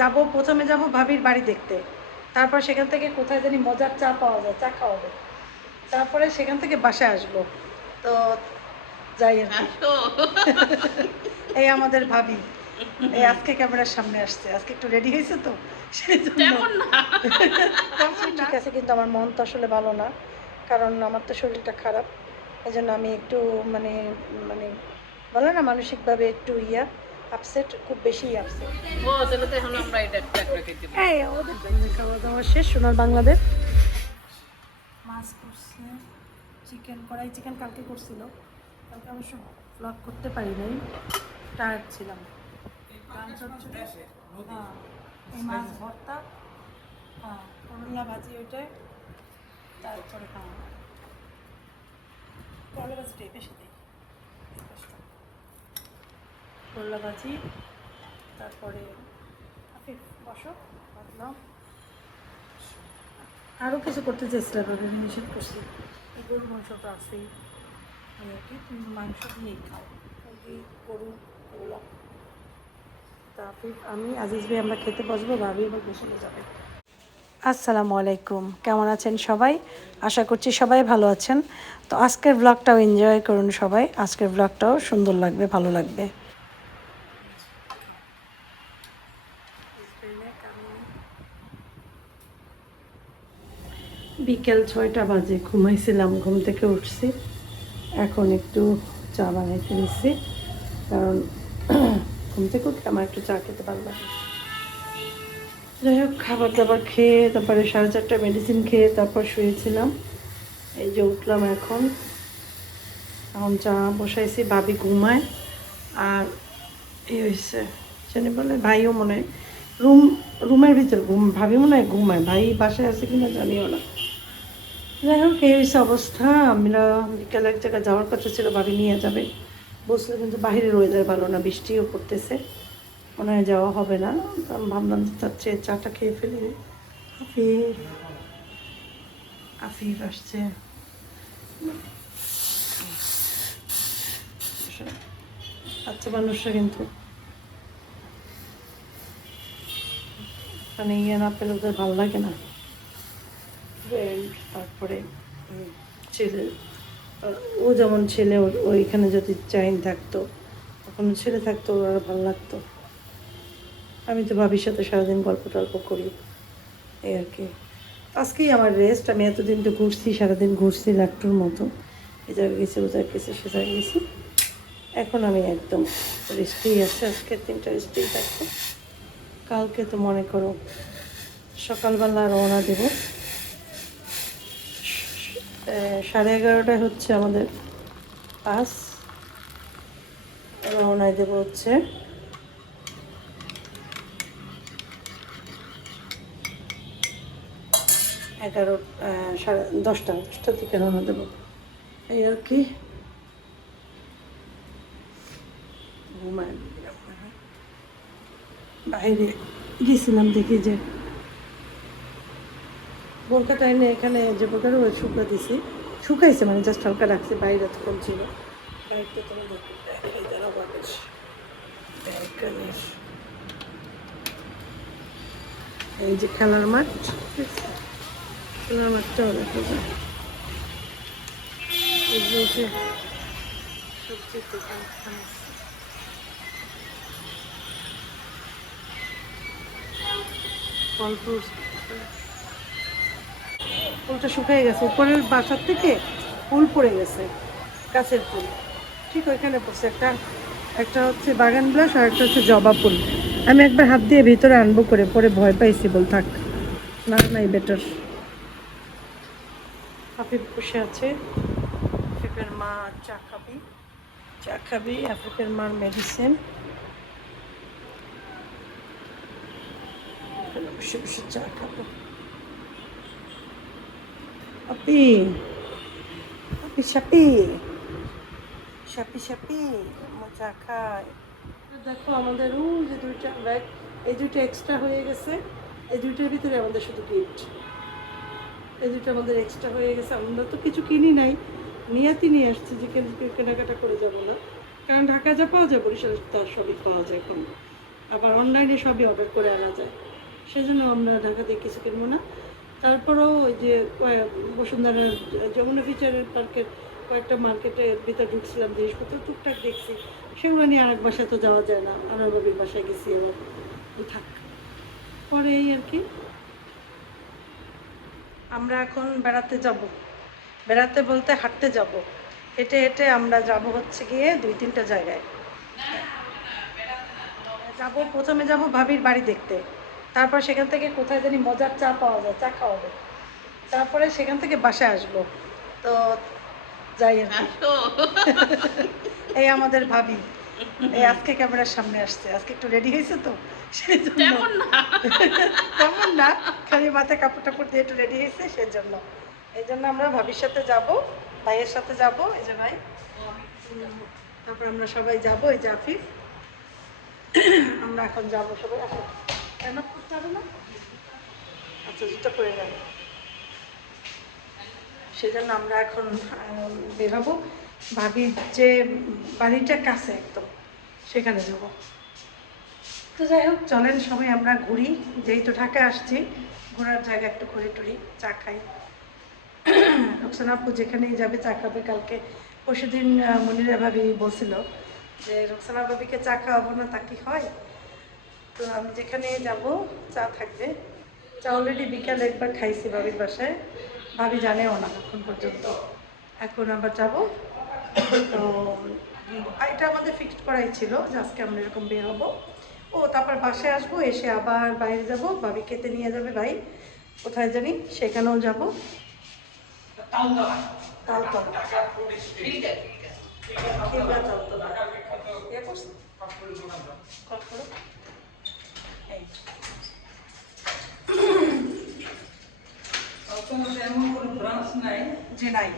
যাব, প্রথমে যাব ভাবির বাড়ি দেখতে, তারপর সেখান থেকে কোথায় জানি মজার চা পাওয়া যায়, চা খাওয়াবে, তারপরে সেখান থেকে বাসায় আসবো। তো যাই আর কি। এই আমাদের ভাবি এই আজকে ক্যামেরার সামনে আসছে, আজকে একটু রেডি হয়েছে তো সেই জন্য। ঠিক আছে, কিন্তু আমার মন তো আসলে ভালো না, কারণ আমার তো শরীরটা খারাপ, এই জন্য আমি একটু মানে মানে বলে না মানসিকভাবে একটু আপসেট, খুব বেশি আপসেট। এই ওদের খাওয়া দাওয়া শেষ। সোনার বাংলাদেশ মাছ করছে, চিকেন, কড়াই চিকেন কালকে করছিল, কালকে অবশ্য ব্লগ করতে পারি নাই, টায়ার্ড ছিলাম। হ্যাঁ, এই মাছ ভর্তা, হ্যাঁ করলা ভাজি ওইটাই, তারপরে করলা ভাজিটাই বেশি দিই, করলা ভাজি, তারপরে বসো বাদলাম, আরও কিছু করতে চেয়েছিলাম, আমি নিষেধ করছি। এই গরুর মাংসটা আছেই, আমি আর কি তুমি মাংস নিয়েই খাও, মুরগি গরু এগুলো। তারপর আমি আজিজ ভাই আমরা খেতে বসবো, ভাবি এবার গোসলে যাবে। আসসালামু আলাইকুম, কেমন আছেন সবাই? আশা করছি সবাই ভালো আছেন। তো আজকের ব্লগটাও এনজয় করুন সবাই, আজকের ব্লগটাও সুন্দর লাগবে, ভালো লাগবে। বিকেল 6টা বাজে, ঘুমাইছিলাম, ঘুম থেকে উঠছি, এখন একটু চা বানাইতে নিচ্ছি, কারণ ঘুম থেকে উঠলে আমার একটু চা খেতে ভালো লাগে। যাই হোক, খাবার দাবার খেয়ে তারপরে 4:30 মেডিসিন খেয়ে তারপর শুয়েছিলাম, এই যে উঠলাম এখন। এখন চা বসাইছি, ভাবি ঘুমায়, আর এই হয়েছে জানি বলে ভাইও মনে হয় রুমের ভিতর ভাবি মনে হয় ঘুমায়, ভাই বাসায় আছে কিনা জানিও না। যাই হোক, এই হয়েছে অবস্থা। আমরা বিকেলে এক জায়গায় যাওয়ার কথা ছিল, ভাবি নিয়ে যাবে বসলে, কিন্তু বাহিরের ওয়েদার ভালো না, বৃষ্টিও পড়তেছে, মনে হয় যাওয়া হবে না। আমি ভাবলাম যে চাচ্ছে চাটা খেয়ে ফেলি। আফিফ আফিফ আসছে, আচ্ছা মানুষরা কিন্তু মানে না পেলে ওদের ভালো লাগে না। তারপরে ছেলে, ও যেমন ছেলে, ওইখানে যদি চাইন থাকতো, কোনো ছেলে থাকতো ওর আরও ভালো লাগতো। আমি তো ভাবির সাথে সারাদিন গল্প টল্প করি, এই আর কি। আজকেই আমার রেস্ট, আমি এতদিন তো ঘুরছি, সারাদিন ঘুরছি লাট্টুর মতো, এ জায়গায় গেছি, ও জায়গায় গেছি, সে জায়গায় গেছি, এখন আমি একদম রেস্টেই আছি। আজকের দিনটা রেস্টেই থাকবো, কালকে তো মনে করো সকালবেলা রওনা দেব। 11:30টায় হচ্ছে আমাদের বাস, রওনায় দেব হচ্ছে 10টার দিকে রওনা দেবো, এই আর কি। ঘুমায় বাইরে গেছিলাম, দেখি যে বোরকাটা এনে এখানে যে বোরকাটা ওই শুকা দিছি, শুকাইছে মানে জাস্ট হালকা রাখছে, বাইরে তখন ছিল। বাইরটা তুমি দেখাই তারা বাতাস ব্যালকনির, এই যে খেলার মাঠ, খেলার মাঠটাও দেখা যায়, এই যে সবজির দোকান, ফল ফ্রুটস। ফুলটা শুকিয়ে গেছে, উপরের বাসার থেকে ফুল পড়ে গেছে, গাছের ফুল ঠিক ওইখানে পড়ছে, একটা একটা হচ্ছে বাগান বিলাস আর একটা হচ্ছে জবা ফুল। আমি একবার হাত দিয়ে ভিতরে আনবো করে, পরে ভয় পাইছি, বল থাক না নাই বেটার। আফিফ বসে আছে, আফিফের মা চা খাবি, চা খাবি, আফিফের মার মেডিসিন, বসে বসে চা খাবো। আপি আপি সাপি সাপি সাপি চা খায়। দেখো আমাদের যে দুইটা ব্যাগ, এই দুইটা এক্সট্রা হয়ে গেছে, এই দুইটার ভিতরে আমাদের শুধু গিফট, এই দুটো আমাদের এক্সট্রা হয়ে গেছে। আমরা তো কিছু কিনি নাই, নিয়াতি নিয়ে আসছি যে কেনাকাটা করে যাব না, কারণ ঢাকা যা পাওয়া যায় বরিশালে তার সবই পাওয়া যায় এখন, আবার অনলাইনে সবই অর্ডার করে আনা যায়, সেজন্য আমরা ঢাকা থেকে কিছু কিনবো না। তারপরেও ওই যে বসুন্ধরার যমুনা ফিচারের পার্কের কয়েকটা মার্কেটের ভিতরে ঢুকছিলাম, জিনিসপত্র টুকটাক দেখছি, সেগুলো নিয়ে আরেক বাসায় তো যাওয়া যায় না, আমার বাবির বাসায় গেছি আবার থাক। পরে এই আর কি, আমরা এখন বেড়াতে যাব, বেড়াতে বলতে হাঁটতে যাব, হেঁটে হেঁটে আমরা যাব হচ্ছে গিয়ে 2-3টা জায়গায় যাব। প্রথমে যাব ভাবির বাড়ি দেখতে, তারপর সেখান থেকে কোথায় জানি মজার চা পাওয়া যায়, চা খাওয়াবে, তারপরে সেখান থেকে বাসায় আসবো। তো যাই আর কি। এই আমাদের ভাবি এই আজকে ক্যামেরার সামনে আসছে, আজকে একটু রেডি হয়েছে তো সেই জন্য, তেমন না, খালি মাথায় কাপড় টাপড় দিয়ে একটু রেডি হয়েছে সেই জন্য। এই জন্য আমরা ভাবির সাথে যাব, ভাইয়ের সাথে যাব, এই যে ভাই, তারপর আমরা সবাই যাব, এই যে আফিফ, আমরা এখন যাবো সবাই। আসো, কেন করতে হবে না, আচ্ছা জুতো পরে যাবো, সেজন্য আমরা এখন বেরোবো। ভাবির যে বাড়িটা কাছে একদম, সেখানে যাব। তো যাই হোক, চলেন সবাই আমরা ঘুরি, যেহেতু ঢাকায় আসছি, ঘোরার জায়গা একটু ঘুরে টুরি, চা খাই। রোকসানা আপু যেখানেই যাবে চা খাবে। কালকে পরশুদিন মনিরা ভাবি বলছিল যে রোকসানা ভাবিকে চা খাওয়াবো না, তা কি হয়? তো আমি যেখানে যাব চা থাকবে। চা অলরেডি বিকালে একবার খাইছি ভাবির বাসায়, ভাবি জানেও না এখন পর্যন্ত। এখন আবার যাব। তো এটা আমাদের ফিক্সড করাই ছিল যে আজকে আমরা এরকম বের হবো। ও তারপর বাসায় আসবো, এসে আবার বাইরে যাব, ভাবি খেতে নিয়ে যাবে ভাই কোথায় জানি, সেখানেও যাব। তালতলা, তালতলা, খিলগা তালতলা। যে নাই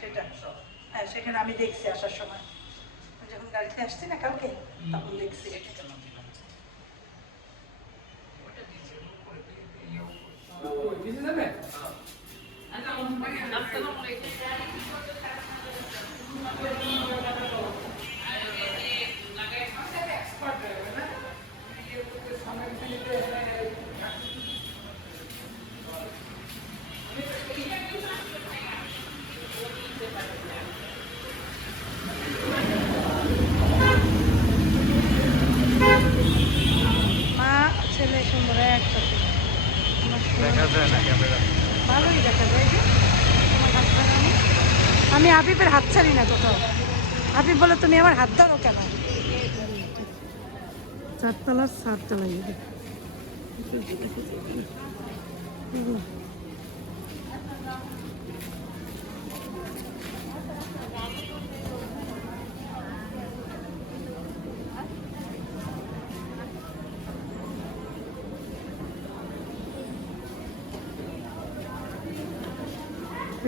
সেটা, হ্যাঁ সেখানে আমি দেখছি আসার সময়, যখন গাড়িতে আসছি না কালকে, তখন দেখছি। মা ছেলে সুন্দর একসাথে, দেখা যায় না ক্যামেরা। ভালোই দেখা যায় যে আমার হাত ধরো। আমি আবিবের হাত ছাড়ি না কোথাও। আবিব বলে তুমি আমার হাত ধরো কেন? চারতলার চারতলায়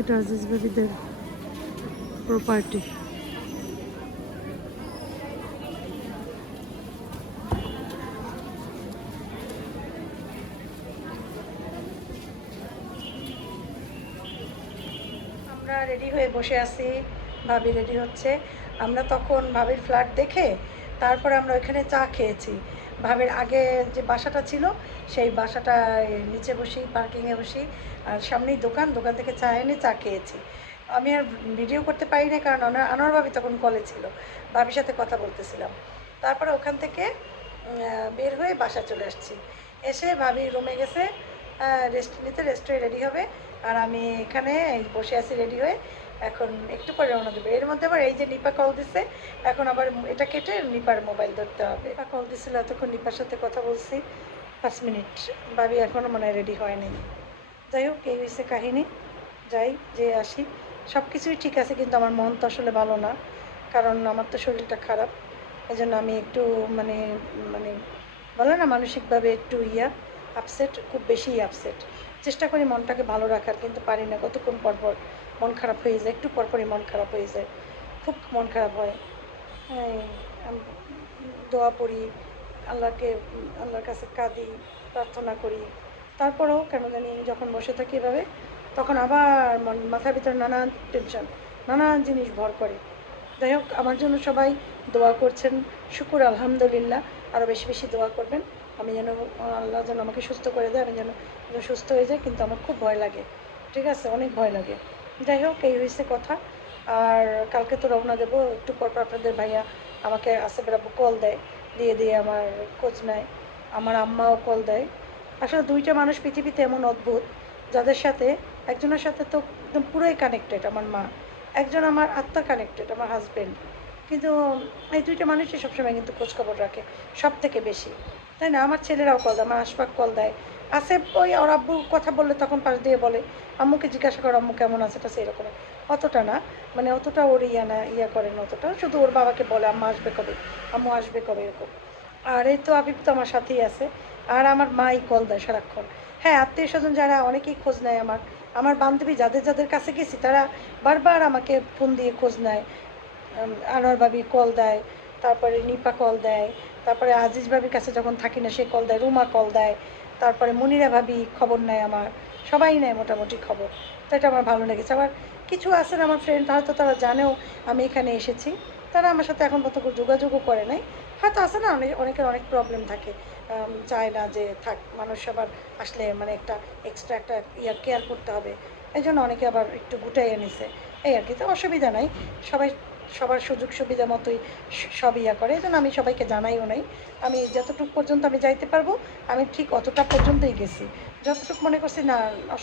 এটা আজিজ ভাবিদের প্রপার্টি। আমরা রেডি হয়ে বসে আছি, ভাবি রেডি হচ্ছে। আমরা তখন ভাবির ফ্ল্যাট দেখে তারপরে আমরা ওইখানে চা খেয়েছি। ভাবির আগে যে বাসাটা ছিল সেই বাসাটায় নিচে বসি, পার্কিংয়ে বসি, আর সামনেই দোকান, দোকান থেকে চা এনে চা খেয়েছি। আমি আর ভিডিও করতে পারি না, কারণ আনোয়ার ভাবি তখন কলে ছিল, ভাবির সাথে কথা বলতেছিলাম। তারপরে ওখান থেকে বের হয়ে বাসা চলে আসছি। এসে ভাবি রুমে গেছে রেস্ট নিতে, রেস্টে রেডি হবে, আর আমি এখানে বসে আছি রেডি হয়ে। এখন একটু পরে রওনা দেবে। এর মধ্যে আবার এই যে নিপা কল দিচ্ছে, এখন আবার এটা কেটে নিপার মোবাইল ধরতে হবে। নিপা কল দিচ্ছিল, এতক্ষণ নিপার সাথে কথা বলছি 5 মিনিট। ভাবি এখনও মনে হয় রেডি হয়নি। যাই হোক, এই হয়েছে কাহিনী। যাই যে আসি, সব কিছুই ঠিক আছে, কিন্তু আমার মন তো আসলে ভালো না, কারণ আমার তো শরীরটা খারাপ। এই জন্য আমি একটু মানে মানে বলে না মানসিকভাবে একটু আপসেট, খুব বেশি আপসেট। চেষ্টা করি মনটাকে ভালো রাখার, কিন্তু পারি না। কতক্ষণ পর পর মন খারাপ হয়ে যায়, একটু পরপরই মন খারাপ হয়ে যায়, খুব মন খারাপ হয়। আমি দোয়া পড়ি, আল্লাহকে, আল্লাহর কাছে কাঁদি, প্রার্থনা করি। তারপরেও কেন জানি যখন বসে থাকি এভাবে, তখন আবার মাথার ভিতর নানান টেনশন, নানান জিনিস ভর করে। যাই হোক, আমার জন্য সবাই দোয়া করছেন, শুকুর আলহামদুলিল্লাহ। আরও বেশি বেশি দোয়া করবেন, আমি যেন আল্লাহ যেন আমাকে সুস্থ করে দেয়, আমি যেন সুস্থ হয়ে যাই। কিন্তু আমার খুব ভয় লাগে, ঠিক আছে, অনেক ভয় লাগে। যাই হোক, এই হয়েছে কথা। আর কালকে তো রওনা দেবো, একটু পর পর আপনাদের ভাইয়া আমাকে আসে বেড়াবো কল দেয়, দিয়ে দিয়ে আমার খোঁজ নেয়, আমার আম্মাও কল দেয়। আসলে দুইটা মানুষ পৃথিবীতে এমন অদ্ভুত, যাদের সাথে একজনের সাথে তো একদম পুরোই কানেক্টেড আমার মা, একজন আমার আত্মা কানেক্টেড আমার হাজব্যান্ড। কিন্তু এই দুইটা মানুষই সবসময় কিন্তু খোঁজখবর রাখে সব থেকে বেশি, তাই না? আমার ছেলেরাও কল দেয়, আমার আশফাক কল দেয়, আসেফ ওই ওর আব্বুর কথা বললে তখন পাশ দিয়ে বলে আম্মুকে জিজ্ঞাসা করো আম্মু কেমন আছে, এটা সেরকম অতটা না, মানে অতটা ওর ইয়া করেন অতটা, শুধু ওর বাবাকে বলে আম্মা আসবে কবে, আম্মু আসবে কবে, এরকম। আর এই তো আবিব তো আমার সাথেই আছে। আর আমার মাই কল দেয় সারাক্ষণ। হ্যাঁ, আত্মীয় স্বজন যারা অনেকেই খোঁজ নেয় আমার, আমার বান্ধবী যাদের যাদের কাছে গেছি তারা বারবার আমাকে ফোন দিয়ে খোঁজ নেয়। আনোয়ার ভাবি কল দেয়, তারপরে নিপা কল দেয়, তারপরে আজিজ ভাবির কাছে যখন থাকি না সে কল দেয়, রুমা কল দেয়, তারপরে মনিরা ভাবি খবর নেয় আমার, সবাই নেয় মোটামুটি খবর। তো এটা আমার ভালো লেগেছে। আবার কিছু আছেন আমার ফ্রেন্ড, হয়তো তারা জানেও আমি এখানে এসেছি, তারা আমার সাথে এখন পর্যন্ত যোগাযোগও করে নাই। হয়তো আছে না, অনেকের অনেক প্রবলেম থাকে, চায় না যে থাক, মানুষ আবার আসলে মানে একটা এক্সট্রা একটা কেয়ার করতে হবে, এই জন্য অনেকে আবার একটু গুটাইয়ে নিছে, এই আর কি। তো অসুবিধা নাই, সবাই সবার সুযোগ সুবিধা মতোই সব করে, এই জন্য আমি সবাইকে জানাইও নাই। আমি যতটুকু পর্যন্ত আমি যাইতে পারবো আমি ঠিক অতটা পর্যন্তই গেছি, যতটুকু মনে করছি না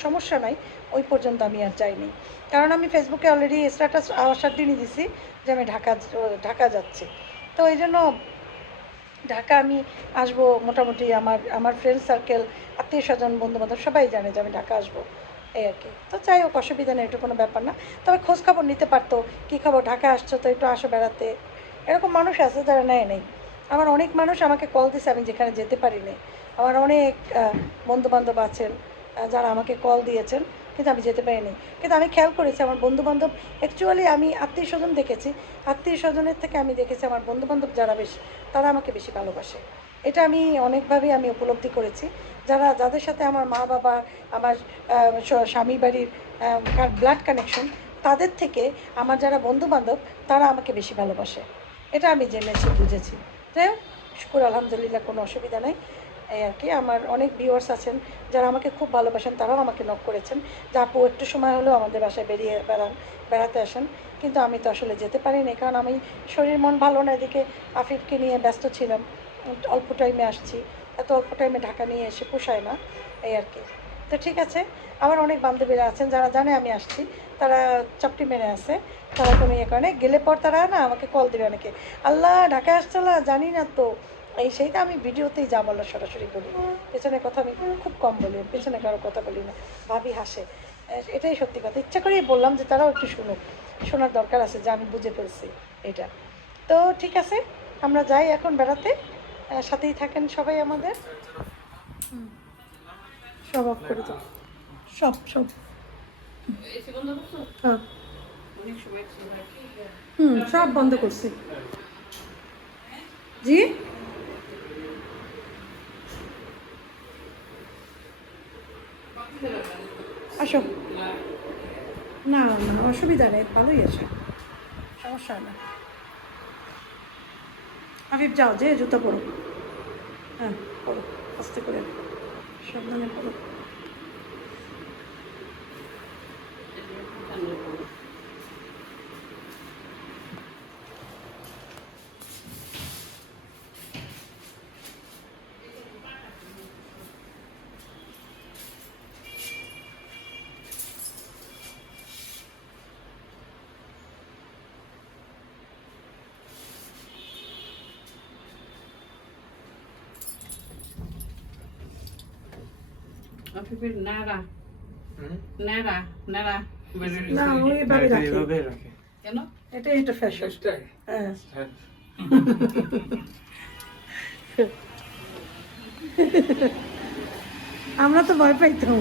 সমস্যা নাই ওই পর্যন্ত আমি আর যাইনি। কারণ আমি ফেসবুকে অলরেডি স্ট্যাটাস আসার দিনই দিছি যে আমি ঢাকা যাচ্ছি। তো এই জন্য ঢাকা আমি আসবো মোটামুটি, আমার আমার ফ্রেন্ড সার্কেল, আত্মীয় স্বজন, বন্ধুবান্ধব সবাই জানে যে আমি ঢাকা আসবো, এই আর কি। তো যাই হোক, অসুবিধা নেই, এটা কোনো ব্যাপার না। তবে খোঁজ খবর নিতে পারতো, কী খবর, ঢাকা আসছো তো একটু আসো বেড়াতে, এরকম মানুষ আছে যারা নেয় নেই। আমার অনেক মানুষ আমাকে কল দিছে আমি যেখানে যেতে পারি নাই, আমার অনেক বন্ধুবান্ধব আছেন যারা আমাকে কল দিয়েছেন, কিন্তু আমি যেতে পারিনি। কিন্তু আমি খেয়াল করেছি আমার বন্ধুবান্ধব, অ্যাকচুয়ালি আমি আত্মীয় স্বজন দেখেছি, আত্মীয় স্বজনের থেকে আমি দেখেছি আমার বন্ধুবান্ধব যারা বেশি, তারা আমাকে বেশি ভালোবাসে। এটা আমি অনেকভাবে আমি উপলব্ধি করেছি। যাদের সাথে আমার মা বাবা, আমার স্বামী বাড়ির ব্লাড কানেকশন, তাদের থেকে আমার যারা বন্ধুবান্ধব তারা আমাকে বেশি ভালোবাসে, এটা আমি জেনেছি, বুঝেছি। যাই হোক, শুকুর আলহামদুলিল্লাহ, কোনো অসুবিধা নেই, এই আর কি। আমার অনেক ভিউয়ার্স আছেন যারা আমাকে খুব ভালোবাসেন, তারাও আমাকে নক করেছেন যে আপু একটু সময় হলেও আমাদের বাসায় বেড়াতে আসেন। কিন্তু আমি তো আসলে যেতে পারিনি, কারণ আমি শরীর মন ভালো না, এদিকে আফিফকে নিয়ে ব্যস্ত ছিলাম, অল্প টাইমে আসছি, এত অল্প টাইমে ঢাকা নিয়ে এসে পোষায় না, এই আর কি। তো ঠিক আছে, আমার অনেক বান্ধবীরা আছেন যারা জানে আমি আসছি, তারা চাপটি মেরে আছে, তারা কোনো ইয়ে করে না। গেলে পর তারা না আমাকে কল দেবে অনেকে, আল্লাহ ঢাকায় আসছালা জানি না তো, এই সেইটা আমি ভিডিওতেই যা বলার সরাসরি বলি, পেছনের কথা আমি খুব কম বলি, পেছনে কারো কথা বলি না, ভাবি হাসে, এটাই সত্যি কথা। ইচ্ছা করেই বললাম যে তারাও একটু শুনুক, শোনার দরকার আছে যে আমি বুঝে ফেলছি এটা। তো ঠিক আছে, আমরা যাই এখন বেড়াতে, সাথেই থাকেন সবাই আমাদের। সব অফ করে দাও, সব সব। হ্যাঁ, সব বন্ধ করছি। জি, আসো, না না অসুবিধা নেই, ভালোই আছে, সমস্যা হয় না। আফিফ যাও, যে জুতো পরো, হ্যাঁ পরো, আস্তে করে, সাবধানে পরো। আফিফের নাড়া নাড়া নাড়া না ওইভাবে রাখি, এইভাবে রাখে। কেন? এটাই এটা ফ্যাশন। হ্যাঁ, হ্যাঁ। আমরা তো ভয় পাইতাম।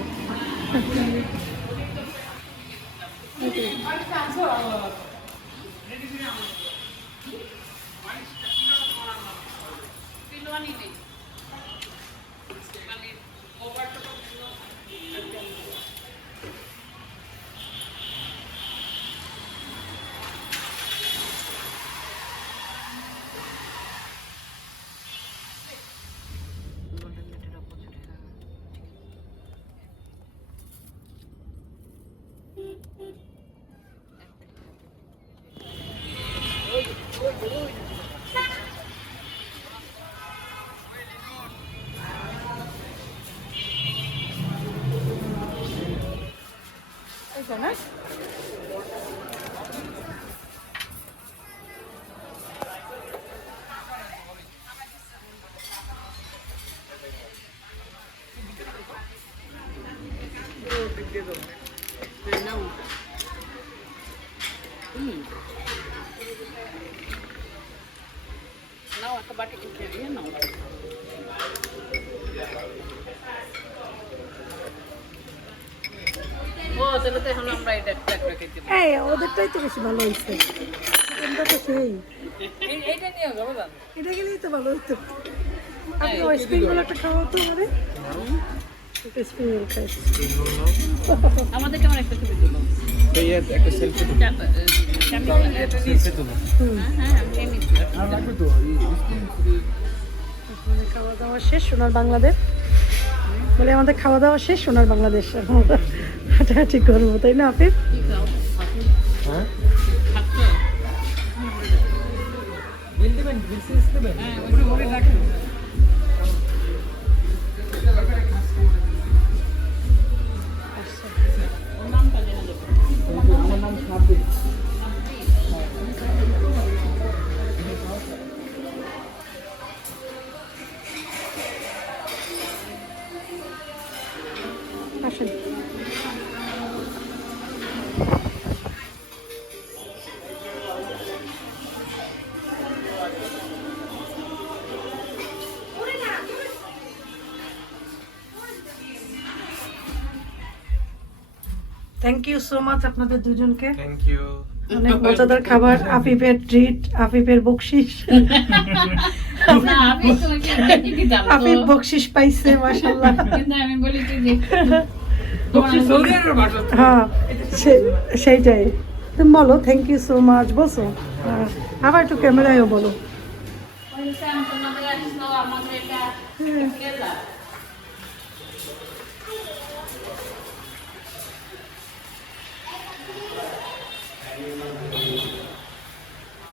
এটা না নাও নাও একটা বাটি খেয়ে দিয়ে নাও ও তাহলে তো এখন আমরা এটা একটা খেতে পারি এই ওদেরটাই তো বেশি ভালো হয়েছে চিকেনটা তো সেই এইটা নিয়ে যাবো দাদা এটা গেলেই তো ভালো হতো আপনি ওই স্প্রিং রোল একটা খাওয়া তো আমাদের একটা স্প্রিং রোল খাই আমাদের কেমন একটা ছবি তুলো এই একটা সেলফি তুলো সেলফি তুলো হ্যাঁ আমি নিচ্ছি আর লাগবে তো আমাদের খাওয়া দাওয়া শেষ সোনার বাংলাদেশ বলে আমাদের খাওয়া দাওয়া শেষ সোনার বাংলাদেশ আমরা হাঁটাহাঁটি করবো তাই না আপনি কি খাও আপনি হ্যাঁ খাচ্ছ বিল দিবেন বিল সিস্টেম দিবেন হ্যাঁ ওগুলো ভরে রাখো ওর নামটা জেনে দেবো আমার নাম সাব্বির আসেন থ্যাংক ইউ সো মাচ আপনাদের দুজনকে থ্যাংক ইউ অনেক মজাদার খাবার আফিফের ট্রিট আফিফের বকশিস না আমি তোমাকে কি জানো আফিফ বকশিস পাইছে মাশাআল্লাহ কিন্তু আমি বলি কি যে সৌদি আরবের ভাষা হ্যাঁ সেইটাই তুমি বলো থ্যাংক ইউ সো মাচ বসো আবার একটু ক্যামেরায়ও বলো ওই স্যাম তোমাদের আসলো আমাদের এটা খেলা